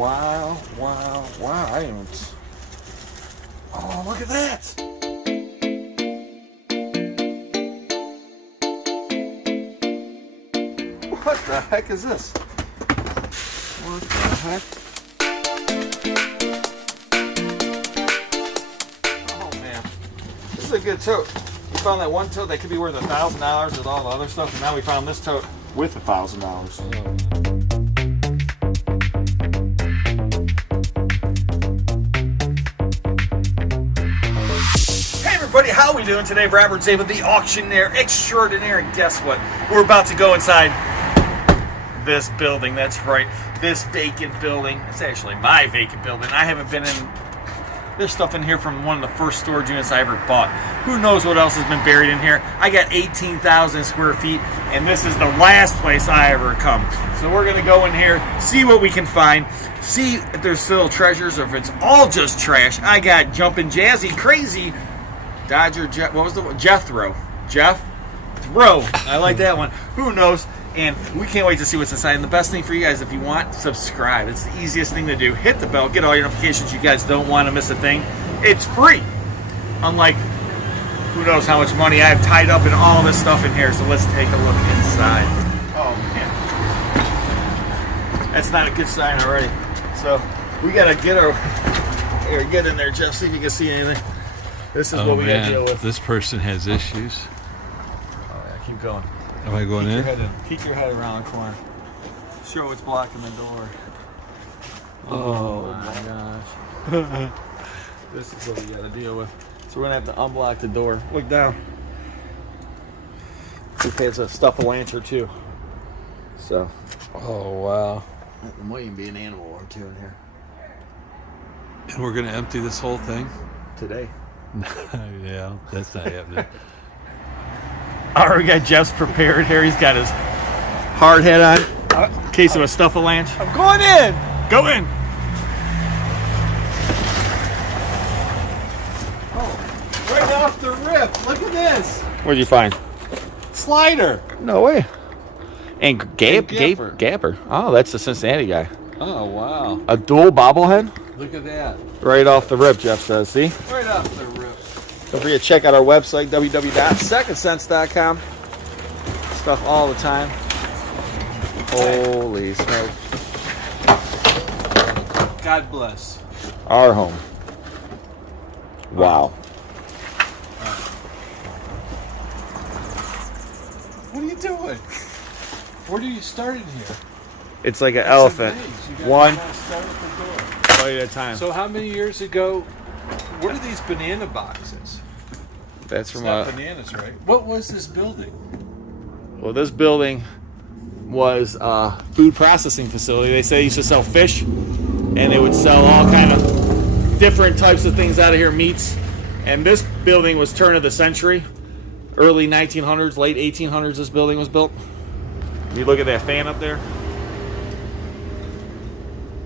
Wow, wow, wow. I didn't even... Oh, look at that. What the heck is this? What the heck? Oh, man. This is a good tote. We found that one tote that could be worth $1,000 with all the other stuff, and now we found this tote with $1,000. Everybody, how are we doing today? Robert Zjaba, the Auctioneer Extraordinaire, and guess what? We're about to go inside this building. That's right, this vacant building. It's actually my vacant building. I haven't been in. There's stuff in here from one of the first storage units I ever bought. Who knows what else has been buried in here? I got 18,000 square feet, and this is the last place I ever come. So we're gonna go in here, see what we can find, see if there's still treasures or if it's all just trash. I got Jumpin' Jazzy Crazy Dodger, what was the one? Jethro. I like that one. Who knows? And we can't wait to see what's inside. And the best thing for you guys, if you want, subscribe. It's the easiest thing to do. Hit the bell, get all your notifications. You guys don't want to miss a thing. It's free. Unlike, who knows how much money I have tied up in all this stuff in here. So let's take a look inside. Oh, man. That's not a good sign already. So we got to get in there, Jeff, see if you can see anything. This is what we got to deal with. This person has issues. Oh, yeah, keep going. Am I going in? Keep your head around the corner. Show what's blocking the door. Oh my gosh. This is what we got to deal with. So we're going to have to unblock the door. Look down. Okay, it's a stuff a lantern too. So. Oh, wow. There might even be an animal or two in here. And we're going to empty this whole thing? Today. Yeah, that's not happening. All right, we got Jeff's prepared here. He's got his hard hat on in case of a stuff-a-lanch. I'm going in. Go in. Oh, right off the rip. Look at this. What'd you find? Slider. No way. And Gapper. Oh, that's the Cincinnati guy. Oh, wow. A dual bobblehead? Look at that. Right off the rip, Jeff says. See? Right off the rip. Don't forget to check out our website, www.secondsense.com. Stuff all the time. Holy smoke. God bless. Our home. Wow. What are you doing? Where do you start in here? It's like an elephant. One start at the door. bite at a time. So how many years ago? What are these banana boxes? That's from It's not bananas, right? What was this building? Well, this building was a food processing facility. They say they used to sell fish, and they would sell all kind of different types of things out of here, meats. And this building was turn of the century, early 1900s, late 1800s. This building was built. You look at that fan up there.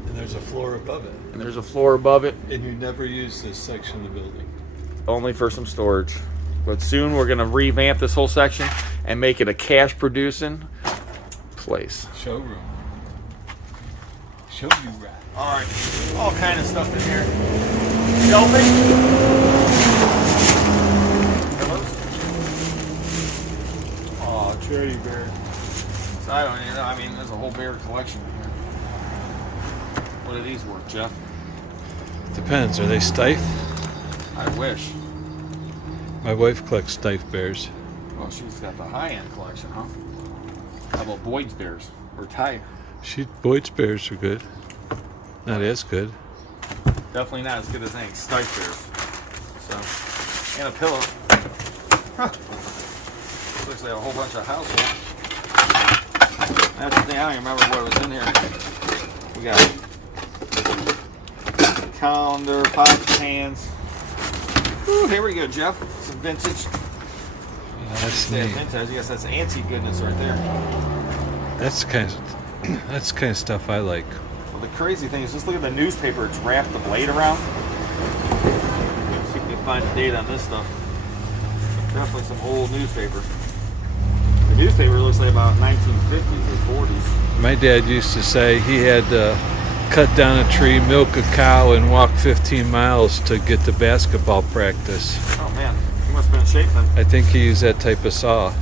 And there's a floor above it. And there's a floor above it. And you never use this section of the building. Only for some storage. But soon we're going to revamp this whole section and make it a cash producing place. Showroom. Show you right. All right, all kind of stuff in here. Shelving. Oh, teddy bear. So I don't even know. I mean, there's a whole bear collection in here. What are these worth, Jeff? Depends. Are they stiff? I wish. My wife collects stiff bears. Well, she's got the high-end collection, huh? How about Boyd's bears or Ty? Boyd's bears are good. Not as good. Definitely not as good as any stiff bears. So, and a pillow. Huh. Looks like a whole bunch of household. That's the thing. I don't even remember what was in here. We got calendar, pots, pans. Ooh, here we go, Jeff. Some vintage. Yeah, that's neat. Vintage. I guess that's antique goodness right there. That's kind of stuff I like. Well, the crazy thing is, just look at the newspaper. It's wrapped the blade around. See if you can find the date on this stuff. Definitely some old newspaper. The newspaper looks like about 1950s or 40s. My dad used to say he had cut down a tree, milk a cow, and walk 15 miles to get to basketball practice. Oh man, he must have been in shape then. I think he used that type of saw.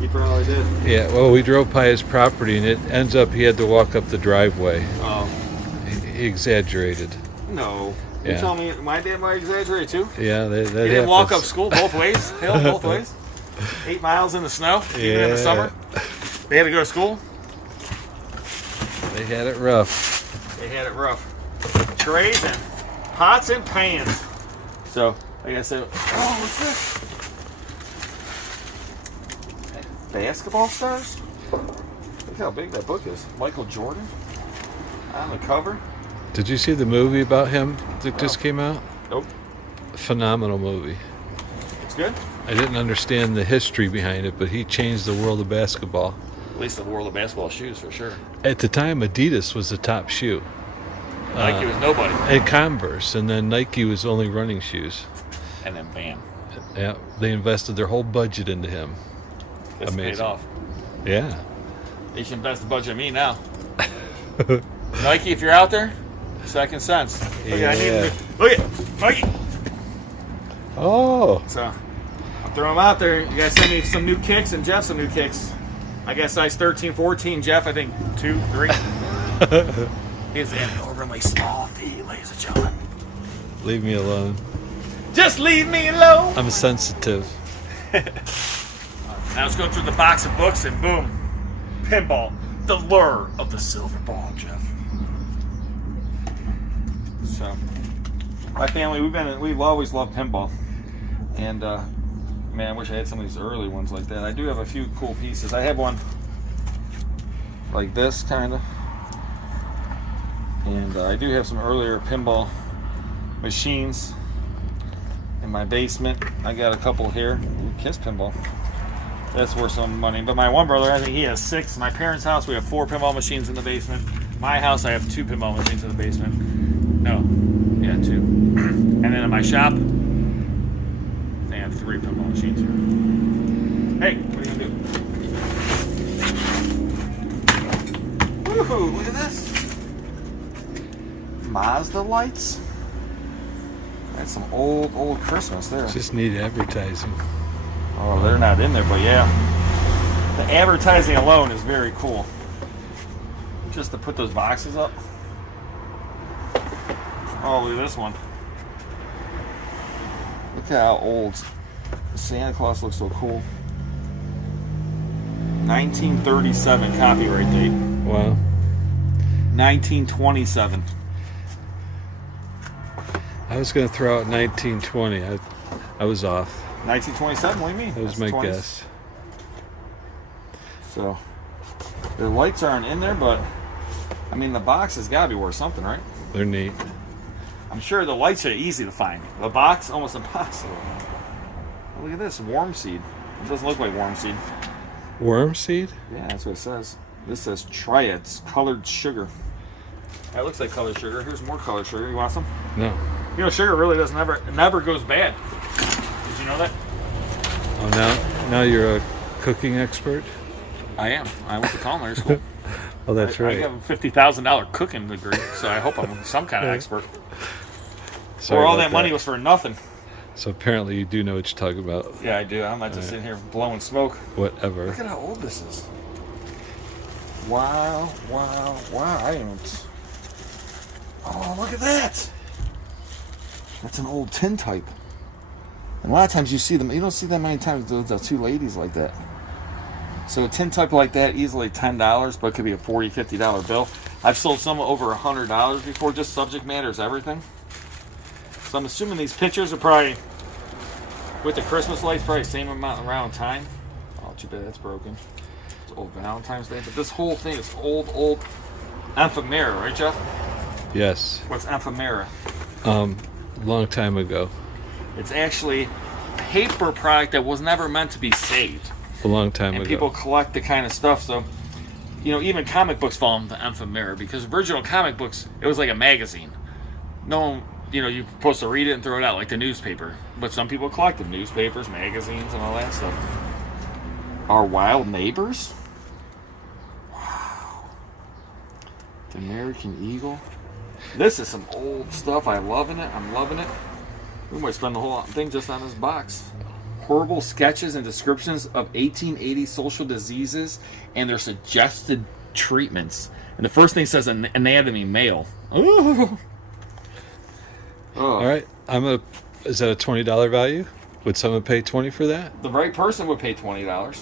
He probably did. Yeah, well, we drove by his property, and it ends up he had to walk up the driveway. Oh. He exaggerated. No. Yeah. You tell me my dad might exaggerate too? Yeah, that He didn't walk up happens. school both ways? Hale, both ways? 8 miles in the snow, even in the summer? They had to go to school? They had it rough. They had it rough. Trays and pots and pans. So, like I said, oh, what's this? Basketball stars? Look how big that book is. Michael Jordan on the cover. Did you see the movie about him that just came out? Nope. Phenomenal movie. It's good? I didn't understand the history behind it, but he changed the world of basketball. At least the world of basketball shoes, for sure. At the time, Adidas was the top shoe. Nike was nobody. And Converse, and then Nike was only running shoes. And then bam. Yeah, they invested their whole budget into him. This Amazing. paid off. Yeah. They should invest the budget in me now. Nike, if you're out there, second sense. Look at, look at Nike. Oh. So I'll throw them out there. You guys send me some new kicks and Jeff some new kicks. I guess size 13, 14. Jeff, I think 2, 3. He's an overly small feet, ladies and gentlemen. Leave me alone. Just leave me alone. I'm sensitive. Now let's go through the box of books and boom, pinball, the lure of the silver ball, Jeff. So, my family, we've always loved pinball, and man, I wish I had some of these early ones like that. I do have a few cool pieces. I have one like this kind of, and I do have some earlier pinball machines in my basement. I got a couple here. Kiss pinball. That's worth some money. But my one brother, I think he has 6. My parents' house, we have 4 pinball machines in the basement. My house, I have 2 pinball machines in the basement. No, yeah, 2. And then in my shop, they have 3 pinball machines here. Hey, what are you gonna do? Woohoo! Look at this. Mazda lights. That's some old Christmas there. Just need advertising. Oh, they're not in there, but yeah. The advertising alone is very cool. Just to put those boxes up. Oh, look at this one. Look at how old Santa Claus looks so cool. 1937 copyright date. Wow. 1927. I was going to throw out 1920. I was off. 1927, what do you mean? That was That's my 20s. guess. So, the lights aren't in there, but I mean, the box has got to be worth something, right? They're neat. I'm sure the lights are easy to find. The box, almost impossible. Oh, look at this, worm seed. It doesn't look like worm seed. Worm seed? Yeah, that's what it says. This says triads, colored sugar. That looks like colored sugar. Here's more colored sugar. You want some? No. You know, sugar really doesn't never goes bad. Did you know that? Oh, now you're a cooking expert? I am. I went to culinary school. Oh, that's right. I have a $50,000 cooking degree, so I hope I'm some kind of expert. Sorry Or all about that money was for nothing. So apparently you do know what you're talking about. Yeah, I do. I'm not just sitting here blowing smoke. Whatever. Look at how old this is. Wow. I don't. Oh, look at that. That's an old tintype. And a lot of times you see them, you don't see that many times the 2 ladies like that. So a tintype like that, easily $10, but it could be a $40, $50 bill. I've sold some over $100 before. Just subject matter is everything. So I'm assuming these pictures are probably, with the Christmas lights, probably the same amount around time. Oh, too bad that's broken. It's old Valentine's Day, but this whole thing is old ephemera, right, Jeff? Yes. What's ephemera? Long time ago. It's actually paper product that was never meant to be saved. A long time And ago. people collect the kind of stuff, so, you know, even comic books fall into ephemera, because original comic books, it was like a magazine. No one, you know, you're supposed to read it and throw it out like the newspaper. But some people collected newspapers, magazines, and all that stuff. Our wild neighbors? Wow. The American Eagle. This is some old stuff. I'm loving it. We might spend the whole thing just on this box. Horrible sketches and descriptions of 1880 social diseases and their suggested treatments. And the first thing says anatomy male. Ooh. All right, is that a $20 value? Would someone pay $20 for that? The right person would pay $20.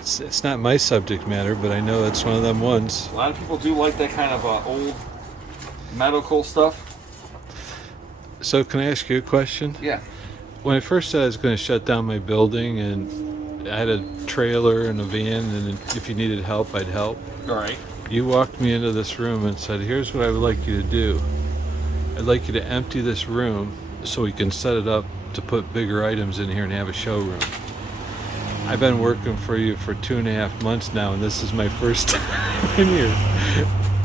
It's not my subject matter, but I know it's one of them ones. A lot of people do like that kind of old medical stuff. So can I ask you a question? Yeah. When I first said I was going to shut down my building and I had a trailer and a van, and if you needed help, I'd help. All right. You walked me into this room and said, here's what I would like you to do. I'd like you to empty this room so we can set it up to put bigger items in here and have a showroom. I've been working for you for 2.5 months now, and this is my first time in here.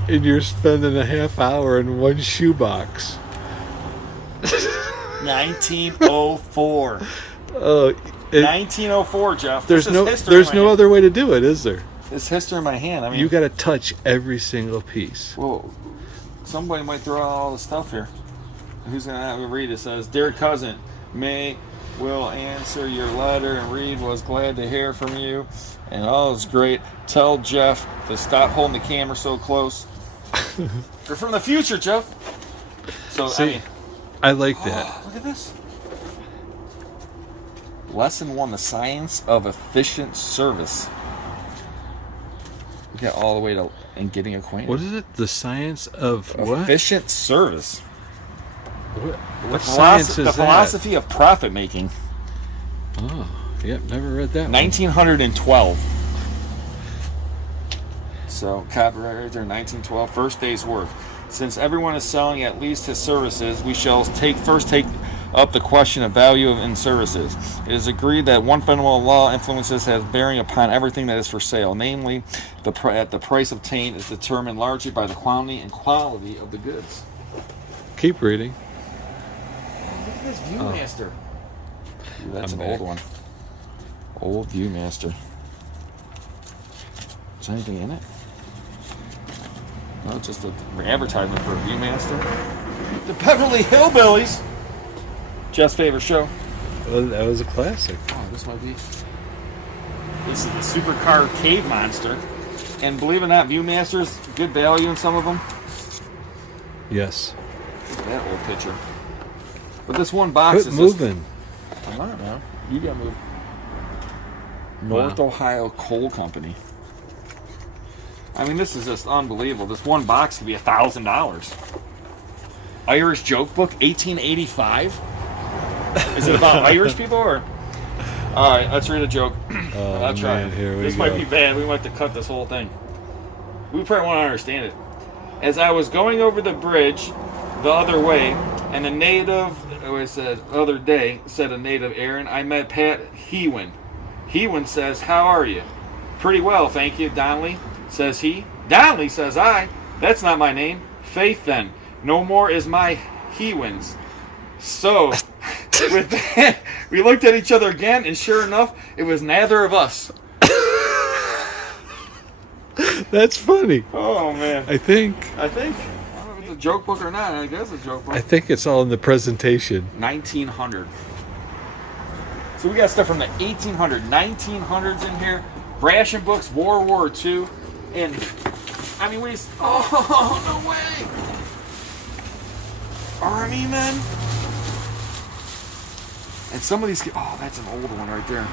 And you're spending a half hour in one shoebox. 1904. Oh, 1904, Jeff. There's no other way to do it, is there? It's history in my hand. I mean, You got to touch every single piece. well, somebody might throw out all the stuff here. Who's gonna have to read? It says, "Dear cousin, will answer your letter and read. Was glad to hear from you, and all is great. Tell Jeff to stop holding the camera so close. They're from the future, Jeff. So See, I like that. look at this. Lesson 1: the science of efficient service. We got all the way to and getting acquainted. What is it? The science of what? Efficient service. What science is the that? philosophy of profit making. Oh, yep, never read that one. 1912. So copyright right there, 1912. First day's work. Since everyone is selling at least his services, we shall first take up the question of value in services. It is agreed that one fundamental law influences has bearing upon everything that is for sale, namely, the price obtained is determined largely by the quantity and quality of the goods. Keep reading. Look at this Viewmaster. Ooh, that's I'm an old back. one. Old Viewmaster. Is there anything in it? No, it's just an advertisement for a Viewmaster. The Beverly Hillbillies. Jeff's favorite show. Well, that was a classic. Oh, this might be. This is the Supercar Cave Monster. And believe it or not, Viewmasters, good value in some of them. Yes. Look at that old picture. But this one box Quit is moving. I'm not, man. You gotta move. North Wow. Ohio Coal Company. I mean, this is just unbelievable. This one box could be $1,000. Irish Joke Book, 1885. Is it about Irish people or? All right, let's read a joke. Oh, I'll try. man, here we This go. might be bad. We might have to cut this whole thing. We probably won't understand it. As I was going over the bridge the other way, and a native, it said other day, said a native Aaron, I met Pat Hewen. Hewen says, how are you? Pretty well, thank you, Donnelly, says he. Donnelly, says I. That's not my name. Faith, then. No more is my Hewens. So, with that, we looked at each other again, and sure enough, it was neither of us. That's funny. Oh, man. I think I don't know if it's a joke book or not. I guess it's a joke book. it's all in the presentation. 1900. So we got stuff from the 1900s in here. Ration books, World War II, and I mean oh no way! Army men. And some of these, oh, that's an old one right there.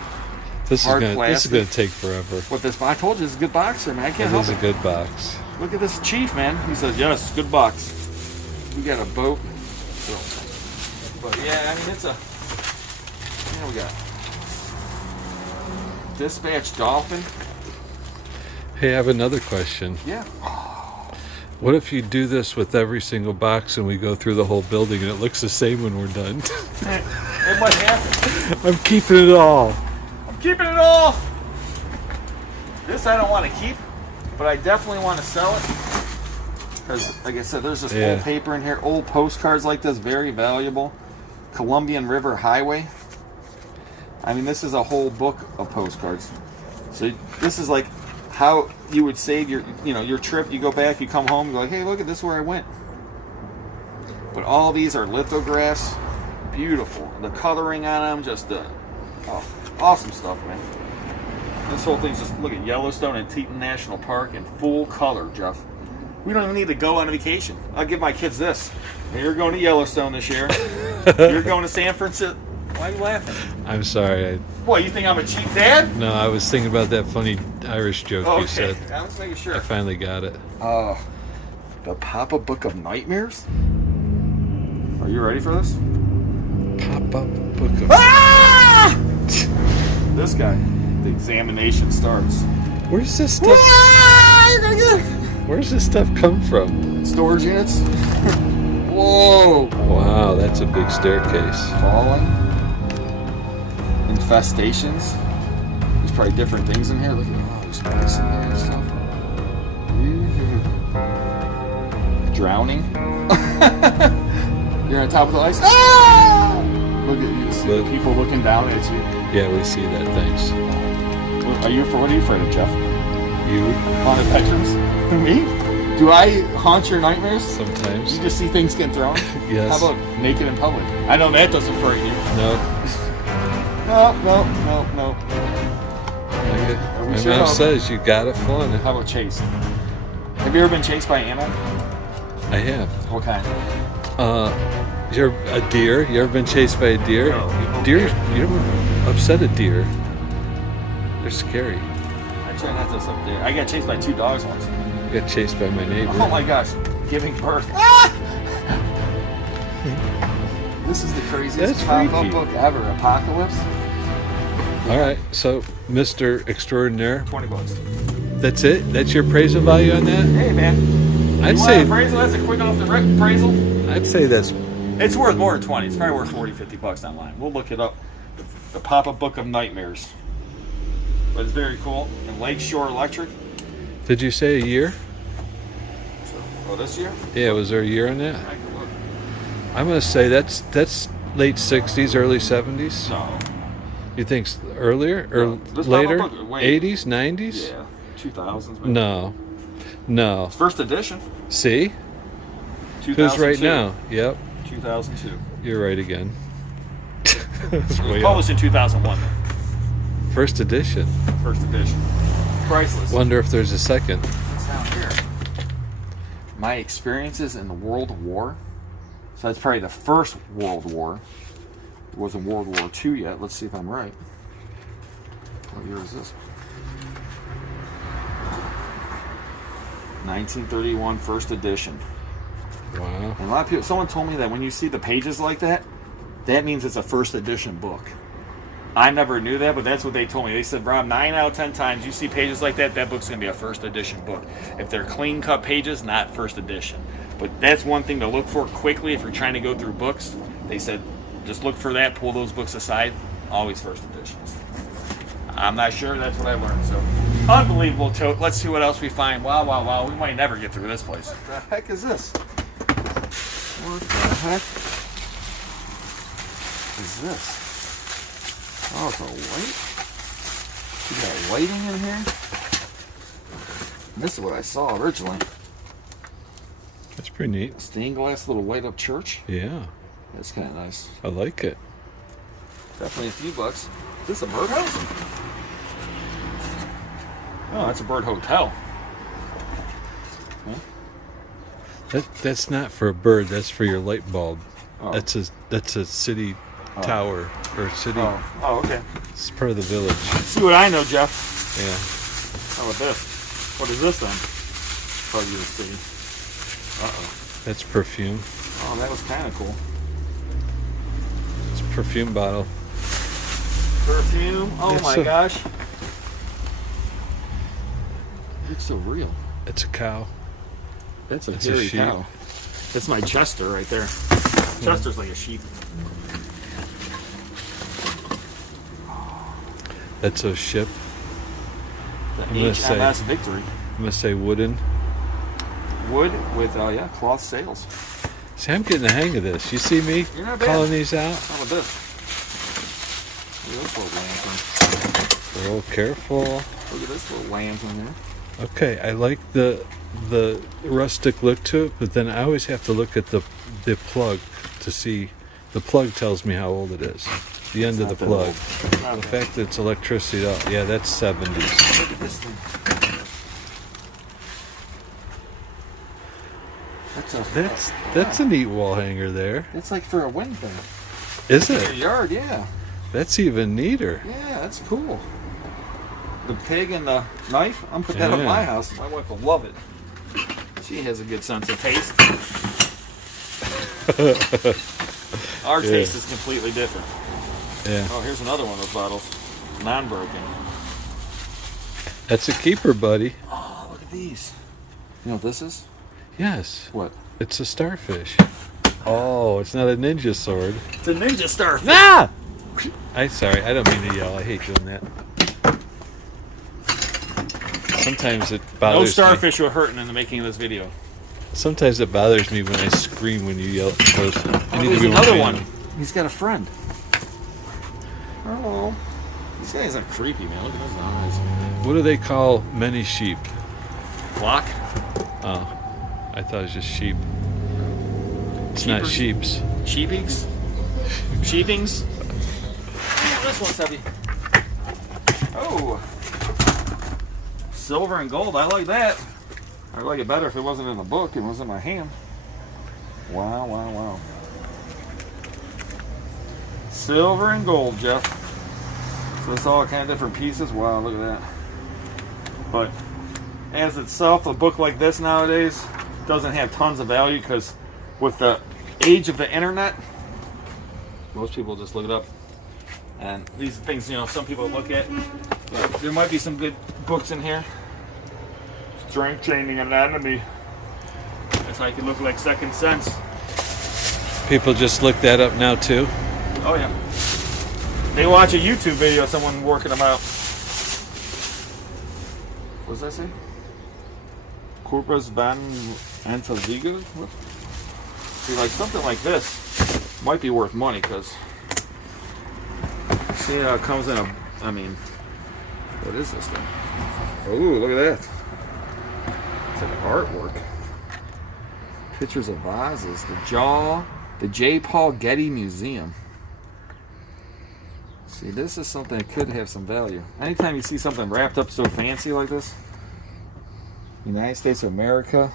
This Hard is plastic. gonna take forever. What this? I told you, it's a good boxer, man. I can't This help is a it. good box. Look at this chief, man. He says, yes, good box. We got a boat. So, but yeah, I mean, it's a. You know, we got Dispatch Dolphin. Hey, I have another question. Yeah. What if you do this with every single box and we go through the whole building and it looks the same when we're done? It might happen. I'm keeping it all. I'm keeping it all. This I don't want to keep, but I definitely want to sell it. Because, like I said, there's this old paper in here. Old postcards like this, very valuable. Columbian River Highway. I mean, this is a whole book of postcards. So this is like how you would save your, your trip. You go back, you come home, you're like, hey, look at this, where I went. But all these are lithographs. Beautiful. The coloring on them, just awesome stuff, man. This whole thing's just, look at Yellowstone and Teton National Park in full color, Jeff. We don't even need to go on a vacation. I'll give my kids this. You're going to Yellowstone this year. You're going to San Francisco. Why are you laughing? I'm sorry. What, you think I'm a cheap dad? No, I was thinking about that funny Irish joke you said. I was making sure. I finally got it. The Papa Book of Nightmares? Are you ready for this? Pop-up book of... Ah! This guy. The examination starts. Where's this stuff? Where's this stuff come from? Storage units. Whoa. Wow, that's a big staircase. Falling. Infestations. There's probably different things in here. Look at all these mice in there and stuff. Drowning. You're on top of the ice. Ah! Look at you. See the people looking down at you. Yeah, we see that. Thanks. What are you afraid of, Jeff? You? Haunted bedrooms? Me? Do I haunt your nightmares? Sometimes. You just see things get thrown? Yes. How about naked in public? I know that doesn't frighten you. No. No. My mom says you gotta flaunt it. How about chased? Have you ever been chased by an animal? I have. What kind? You're a deer. You ever been chased by a deer? No. Deer. You ever upset a deer? They're scary. I try not to up there. I got chased by 2 dogs once. I got chased by my neighbor. Oh my gosh. Giving birth. Ah! This is the craziest pop-up book ever. Apocalypse. All right, so Mr. Extraordinaire. $20. That's it? That's your appraisal value on that? Hey man. I'd say appraisal? That's a quick off the rip appraisal. I'd say that's It's worth more than 20. It's probably worth 40, 50 bucks online. We'll look it up. The Pop-Up Book of Nightmares. But it's very cool. And Lakeshore Electric. Did you say a year? Oh, this year? Yeah, was there a year on that? I can look. I'm gonna say that's late 60s, early 70s. No. You think earlier or This later? Pop-Up Book, wait. 80s, 90s? Yeah. 2000s maybe. No. First edition. See? 2002. Who's right now? Yep. 2002. You're right again. It was published in 2001. First edition. First edition. Priceless. Wonder if there's a second. What's down here? My experiences in the World War. So that's probably the first World War. It wasn't World War II yet. Let's see if I'm right. What year is this? 1931, first edition. Wow. And a lot of people, someone told me that when you see the pages like that, that means it's a first edition book. I never knew that, but that's what they told me. They said, Rob, 9 out of 10 times you see pages like that, that book's going to be a first edition book. If they're clean cut pages, not first edition. But that's one thing to look for quickly if you're trying to go through books. They said, just look for that, pull those books aside, always first editions. I'm not sure, that's what I learned. So, unbelievable tote. Let's see what else we find. Wow. We might never get through this place. What the heck is this? What the heck is this? Oh, it's a light? You got lighting in here? This is what I saw originally. That's pretty neat. Stained glass little light up church. Yeah. That's kind of nice. I like it. Definitely a few bucks. Is this a birdhouse? Oh, that's a bird hotel. Huh? That's not for a bird. That's for your light bulb. Oh. That's a city tower or city. Oh, okay. It's part of the village. See what I know, Jeff. Yeah. How about this? What is this then? Part of the city. Uh-oh. That's perfume. Oh, that was kind of cool. It's a perfume bottle. Perfume? Oh It's my gosh. It's so real. It's a cow. That's a It's a hairy sheep. cow. That's my Chester right there. Chester's like a sheep. That's a ship. The gonna say- HMS Victory. I'm gonna say wooden. Wood with, cloth sails. See, I'm getting the hang of this. You see me You're not bad. calling these out? How about this? Look at this little lantern. Oh, careful. Look at this little lantern here. Okay, I like the rustic look to it, but then I always have to look at the plug to see. The plug tells me how old it is. The end of the plug. The fact that it's electricity, yeah, that's 70s. Look at this thing. That's a neat wall hanger there. It's like for a wind thing. Is In your it? yard, yeah. That's even neater. Yeah, that's cool. The pig and the knife, I'm putting that on my house. My wife will love it. She has a good sense of taste. Our taste is completely different. Yeah. Oh, here's another one of those bottles. Non-broken. That's a keeper, buddy. Oh, look at these. You know what this is? Yes. What? It's a starfish. Oh, it's not a ninja sword. It's a ninja starfish. Ah! Sorry, I don't mean to yell. I hate doing that. Sometimes it bothers No me. starfish were hurting in the making of this video. Sometimes it bothers me when I scream when you yell close. I need to There's be more another manly. one. He's got a friend. Oh, these guys are creepy, man. Look at those eyes. What do they call many sheep? Flock? Oh, I thought it was just sheep. It's not Sheepers? sheeps. Sheepings? Sheepings? Oh, this one's heavy. Oh. Silver and gold. I like that. I'd like it better if it wasn't in the book and was in my hand. Wow, wow, wow. Silver and gold, Jeff. So it's all kind of different pieces. Wow, look at that. But as itself, a book like this nowadays doesn't have tons of value because with the age of the internet, most people just look it up. And these things, some people look at. There might be some good books in here. Strength Training Anatomy. That's how you can look like Second Sense. People just look that up now too. Oh yeah. They watch a YouTube video of someone working them out. What does that say? Corpus van Antaziga? See, like something like this might be worth money because see how it comes in a. I mean, what is this thing? Oh, look at that. It's like artwork. Pictures of vases. The J. Paul Getty Museum. See, this is something that could have some value. Anytime you see something wrapped up so fancy like this, United States of America.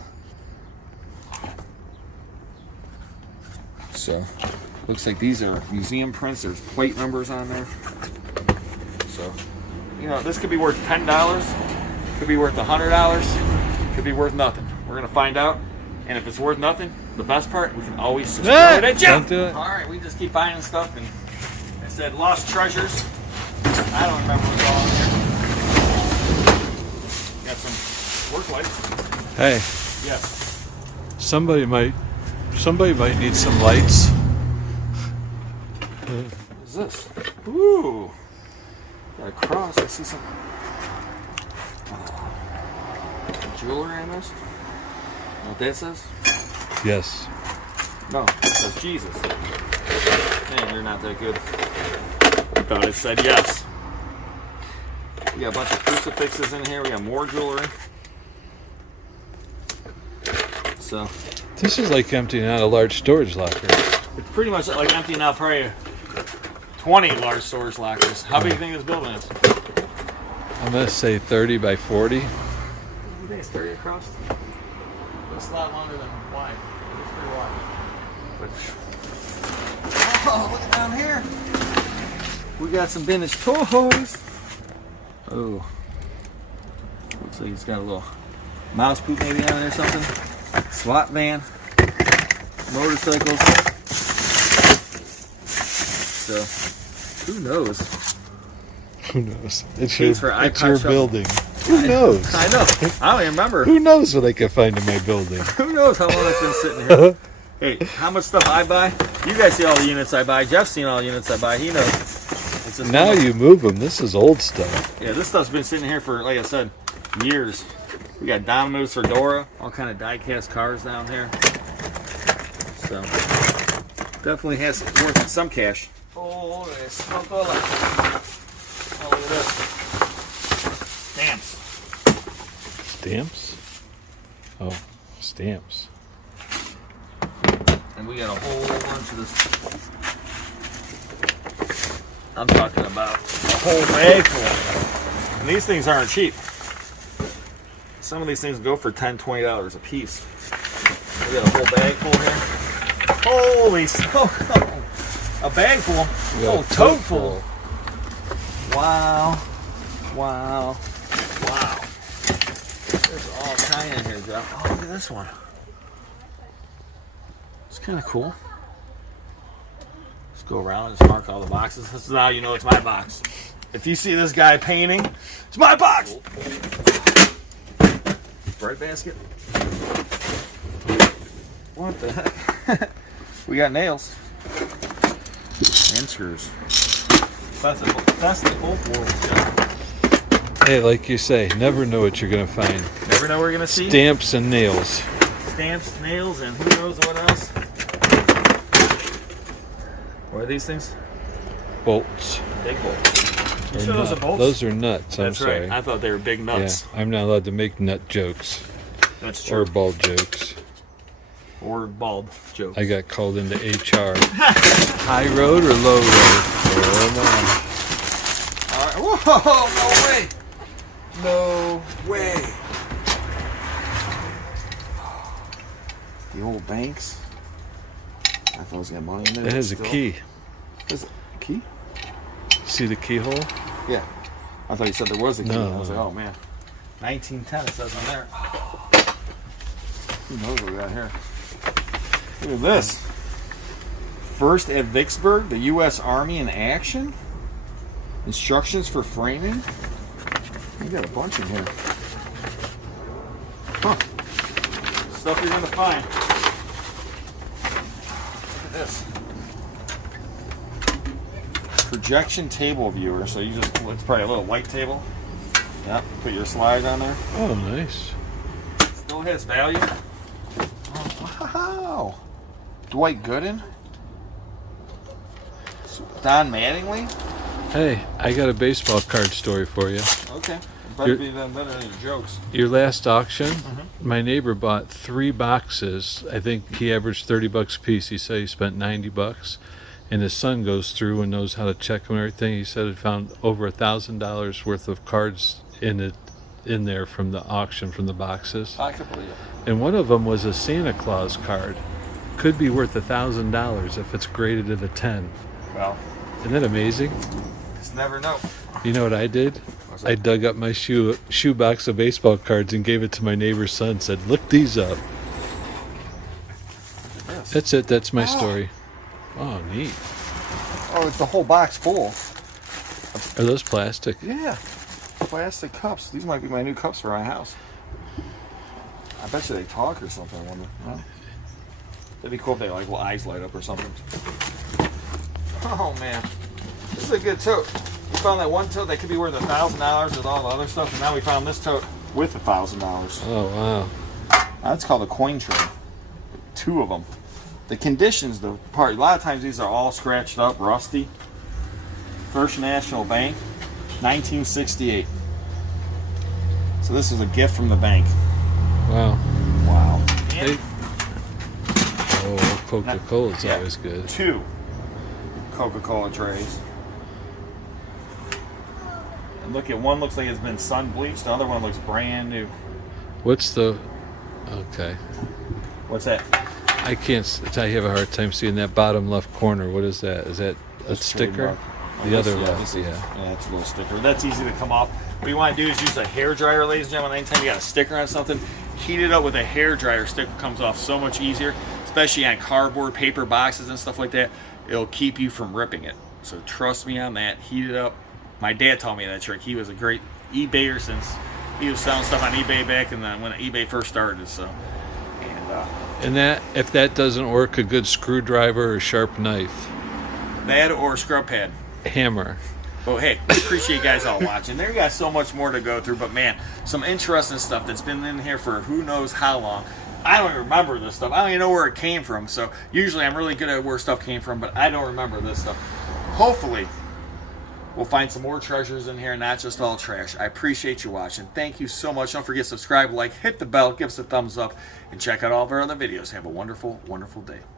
So, looks like these are museum prints. There's plate numbers on there. So, this could be worth $10. Could be worth $100. Could be worth nothing. We're going to find out. And if it's worth nothing, the best part, we can always just throw it at you. Don't do it. All right, we just keep finding stuff. And I said lost treasures. I don't remember what's all in here. Got some work lights. Hey, Yes. somebody might need some lights. What is this? Ooh. Got a cross. I see some jewelry on this. You know what that says? Yes. No, it says Jesus. Man, they're not that good. I thought it said yes. We got a bunch of crucifixes in here. We got more jewelry. So, This is like emptying out a large storage locker. it's pretty much like emptying out probably 20 large storage lockers. How big do you think this building is? I'm gonna say 30 by 40. You think it's 30 across? It's a lot longer than wide. It's pretty wide. But, oh, look at down here. We got some vintage toys. Oh. Looks like it's got a little mouse poop maybe on there or something. SWAT van. Motorcycles. So, who knows? Who knows? It's Case for it's iPod your shuffle. building. Who knows? I know. I don't even remember. Who knows what I can find in my building? Who knows how long it's been sitting here? Hey, how much stuff I buy? You guys see all the units I buy. Jeff's seen all the units I buy. He knows. It's just Now you move them. This is old stuff. Yeah, this stuff's been sitting here for, like I said, years. We got Domino's Fedora, all kind of die-cast cars down here. So, definitely has worth some cash. Oh, look at this. Oh, look at this. Stamps. Stamps? Oh, stamps. And we got a whole bunch of this. I'm talking about a whole bag full. And these things aren't cheap. Some of these things go for $10, $20 a piece. We got a whole bag full here. Holy smoke! A bag full. Oh, tote full. Wow. Wow. Wow. There's all kind in here, Jeff. Oh, look at this one. It's kind of cool. Just go around and just mark all the boxes. This is how you know it's my box. If you see this guy painting, it's my box. Bread basket. What the heck? We got nails and screws. That's the whole world, Jeff. Hey, like you say, never know what you're going to find. Never know what we're gonna see. Stamps and nails. Stamps, nails, and who knows what else. What are these things? Bolts. Big bolts. You Or sure those are nut- bolts? Those are nuts. I'm That's sorry. right. I thought they were big Yeah, nuts. I'm not allowed to make nut jokes That's or true. bald jokes. Or bulb jokes. I got called into HR. High road or low road? Oh, All right. Whoa! No way! No way! The old banks. I thought I was getting money in there. no. It has a Still. key. Is it a key? See the keyhole? Yeah. I thought you said there was a key. No. I was like, oh man. 1910 it says on there. Who knows what we got here? Look at this. First at Vicksburg, the U.S. Army in action. Instructions for framing. We got a bunch in here. Huh. Stuff you're gonna find. Look at this. Projection table viewer. So you just, it's probably a little white table. Yep. Put your slide on there. Oh, nice. Still has value. Oh, wow. Dwight Gooden. Don Mattingly. Hey, I got a baseball card story for you. Okay. Better You're- be better than your jokes. Your last auction, my neighbor bought 3 boxes. I think he averaged $30 a piece. He said he spent $90, and his son goes through and knows how to check them and everything. He said he found over $1,000 worth of cards in there from the auction, from the boxes. I can believe it. And one of them was a Santa Claus card. Could be worth $1,000 if it's graded at a 10. Well, Isn't that amazing? just never know. You know what I did? I dug up my shoe box of baseball cards and gave it to my neighbor's son. Said, "Look these up." That's it. That's my story. Oh, neat. Oh, it's the whole box full. Are those plastic? Yeah. Plastic cups. These might be my new cups for my house. I bet you they talk or something. I wonder. Huh? That'd be cool if they like eyes light up or something. Oh man, this is a good tote. We found that one tote that could be worth $1,000 with all the other stuff, and now we found this tote with $1,000. Oh, wow. That's called a coin tray. 2 of them. The conditions, the part. A lot of times these are all scratched up, rusty. First National Bank, 1968. So this is a gift from the bank. Wow. Wow. Hey. Oh, Coca-Cola's Yeah. always good. 2 Coca-Cola trays. And look at one looks like it's been sun bleached. The other one looks brand new. What's the... Okay. What's that? I can't... I have a hard time seeing that bottom left corner. What is that? Is that a That's sticker? trademark. The other Yeah, left, this is- yeah. Yeah, it's a little sticker. That's easy to come off. What you want to do is use a hair dryer, ladies and gentlemen. Anytime you got a sticker on something, heat it up with a hair dryer. Sticker comes off so much easier, especially on cardboard, paper boxes and stuff like that. It'll keep you from ripping it. So trust me on that. Heat it up. My dad taught me that trick. He was a great eBayer since he was selling stuff on eBay back in when eBay first started. So, And that, if that doesn't work, a good screwdriver or sharp knife. that or scrub pad. Hammer. Well, hey, we appreciate you guys all watching. There you got so much more to go through, but man, some interesting stuff that's been in here for who knows how long. I don't even remember this stuff. I don't even know where it came from. So usually I'm really good at where stuff came from, but I don't remember this stuff. Hopefully, We'll find some more treasures in here, not just all trash. I appreciate you watching. Thank you so much. Don't forget to subscribe, like, hit the bell, give us a thumbs up, and check out all of our other videos. Have a wonderful, wonderful day.